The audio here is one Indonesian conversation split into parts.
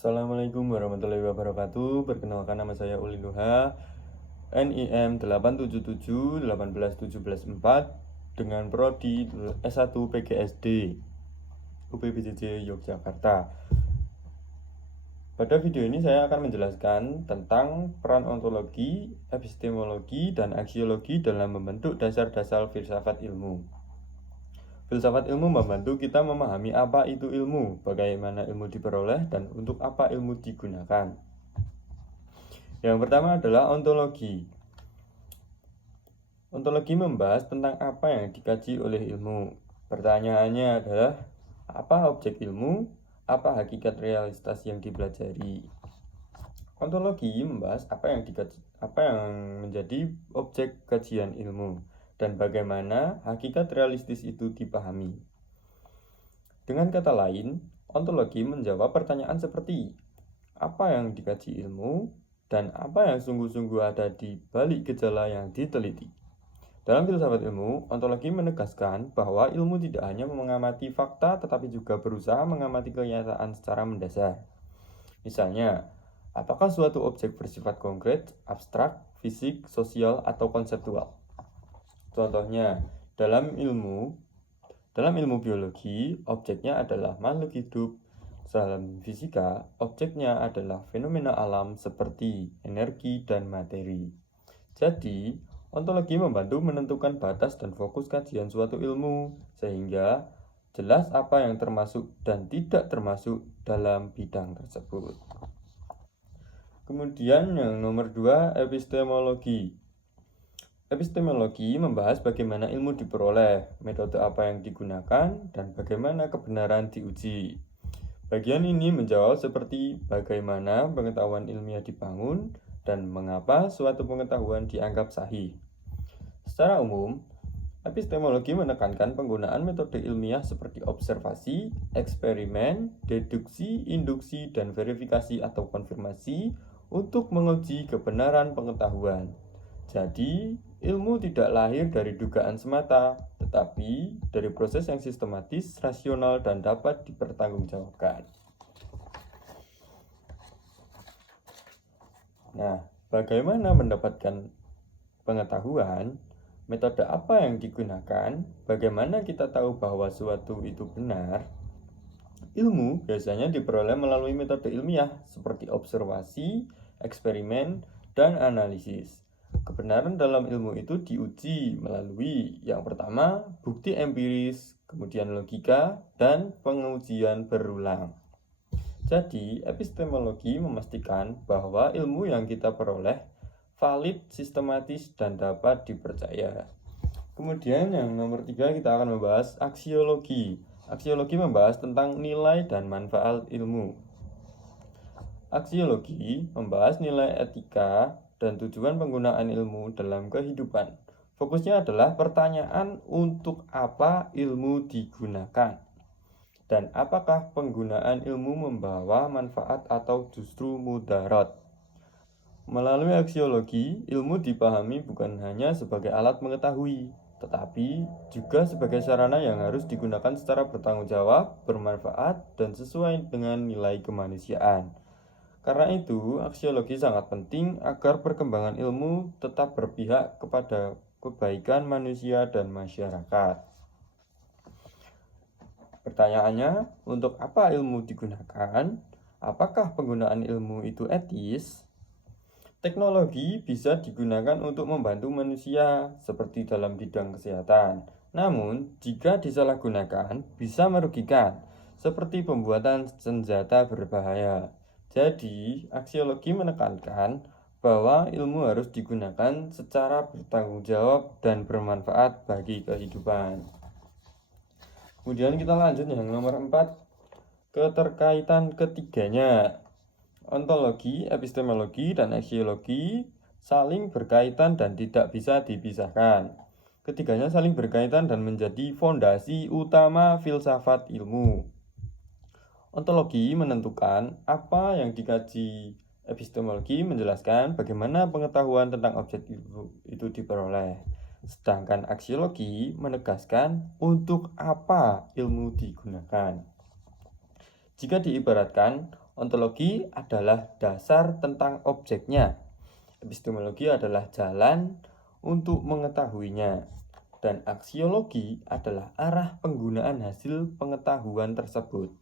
Assalamualaikum warahmatullahi wabarakatuh. Perkenalkan, nama saya Ulin Nuha, NIM 877-18174 dengan prodi S1 PGSD UPBJJ Yogyakarta. Pada video ini saya akan menjelaskan tentang peran ontologi, epistemologi, dan aksiologi dalam membentuk dasar-dasar filsafat ilmu. Filsafat ilmu membantu kita memahami apa itu ilmu, bagaimana ilmu diperoleh, dan untuk apa ilmu digunakan. Yang pertama adalah ontologi. Ontologi membahas tentang apa yang dikaji oleh ilmu. Pertanyaannya adalah, apa objek ilmu? Apa hakikat realitas yang dipelajari? Ontologi membahas apa yang menjadi objek kajian ilmu dan bagaimana hakikat realistis itu dipahami. Dengan kata lain, ontologi menjawab pertanyaan seperti apa yang dikaji ilmu dan apa yang sungguh-sungguh ada di balik gejala yang diteliti. Dalam filsafat ilmu, ontologi menegaskan bahwa ilmu tidak hanya mengamati fakta tetapi juga berusaha mengamati kenyataan secara mendasar. Misalnya, apakah suatu objek bersifat konkret, abstrak, fisik, sosial, atau konseptual? Contohnya, dalam ilmu biologi, objeknya adalah makhluk hidup. Dalam fisika, objeknya adalah fenomena alam seperti energi dan materi. Jadi, ontologi membantu menentukan batas dan fokus kajian suatu ilmu, sehingga jelas apa yang termasuk dan tidak termasuk dalam bidang tersebut. Kemudian yang nomor 2, epistemologi. Epistemologi membahas bagaimana ilmu diperoleh, metode apa yang digunakan, dan bagaimana kebenaran diuji. Bagian ini menjawab seperti bagaimana pengetahuan ilmiah dibangun dan mengapa suatu pengetahuan dianggap sahih. Secara umum, epistemologi menekankan penggunaan metode ilmiah seperti observasi, eksperimen, deduksi, induksi, dan verifikasi atau konfirmasi untuk menguji kebenaran pengetahuan. Jadi, ilmu tidak lahir dari dugaan semata, tetapi dari proses yang sistematis, rasional, dan dapat dipertanggungjawabkan. Nah, bagaimana mendapatkan pengetahuan? Metode apa yang digunakan? Bagaimana kita tahu bahwa suatu itu benar? Ilmu biasanya diperoleh melalui metode ilmiah seperti observasi, eksperimen, dan analisis. Kebenaran dalam ilmu itu diuji melalui yang pertama, bukti empiris, kemudian logika, dan pengujian berulang. Jadi, epistemologi memastikan bahwa ilmu yang kita peroleh valid, sistematis, dan dapat dipercaya. Kemudian yang nomor 3 kita akan membahas aksiologi. Aksiologi membahas tentang nilai dan manfaat ilmu. Aksiologi membahas nilai etika dan tujuan penggunaan ilmu dalam kehidupan. Fokusnya adalah pertanyaan untuk apa ilmu digunakan dan apakah penggunaan ilmu membawa manfaat atau justru mudarat. Melalui aksiologi, ilmu dipahami bukan hanya sebagai alat mengetahui, tetapi juga sebagai sarana yang harus digunakan secara bertanggung jawab, bermanfaat, dan sesuai dengan nilai kemanusiaan. Karena itu, aksiologi sangat penting agar perkembangan ilmu tetap berpihak kepada kebaikan manusia dan masyarakat. Pertanyaannya, untuk apa ilmu digunakan? Apakah penggunaan ilmu itu etis? Teknologi bisa digunakan untuk membantu manusia, seperti dalam bidang kesehatan. Namun, jika disalahgunakan, bisa merugikan, seperti pembuatan senjata berbahaya. Jadi, aksiologi menekankan bahwa ilmu harus digunakan secara bertanggung jawab dan bermanfaat bagi kehidupan. Kemudian kita lanjut yang nomor 4, keterkaitan ketiganya. Ontologi, epistemologi, dan aksiologi saling berkaitan dan tidak bisa dipisahkan. Ketiganya saling berkaitan dan menjadi fondasi utama filsafat ilmu. Ontologi menentukan apa yang dikaji, epistemologi menjelaskan bagaimana pengetahuan tentang objek itu diperoleh. Sedangkan aksiologi menegaskan untuk apa ilmu digunakan. Jika diibaratkan, Ontologi adalah dasar tentang objeknya. Epistemologi adalah jalan untuk mengetahuinya. Dan aksiologi adalah arah penggunaan hasil pengetahuan tersebut.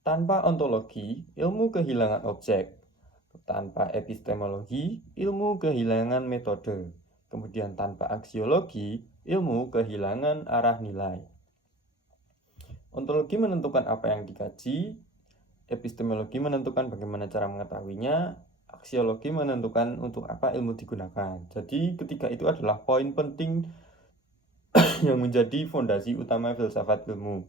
Tanpa ontologi, ilmu kehilangan objek. Tanpa epistemologi, ilmu kehilangan metode. Kemudian tanpa aksiologi, ilmu kehilangan arah nilai. Ontologi menentukan apa yang dikaji, epistemologi menentukan bagaimana cara mengetahuinya, aksiologi menentukan untuk apa ilmu digunakan. Jadi ketiga itu adalah poin penting yang menjadi fondasi utama filsafat ilmu.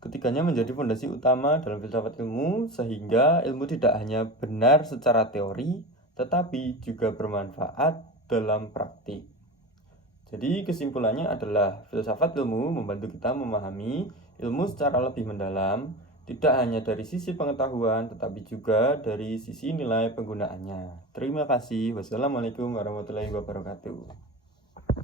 Ketiganya menjadi fondasi utama dalam filsafat ilmu, sehingga ilmu tidak hanya benar secara teori, tetapi juga bermanfaat dalam praktik. Jadi kesimpulannya adalah filsafat ilmu membantu kita memahami ilmu secara lebih mendalam, tidak hanya dari sisi pengetahuan, tetapi juga dari sisi nilai penggunaannya. Terima kasih. Wassalamualaikum warahmatullahi wabarakatuh.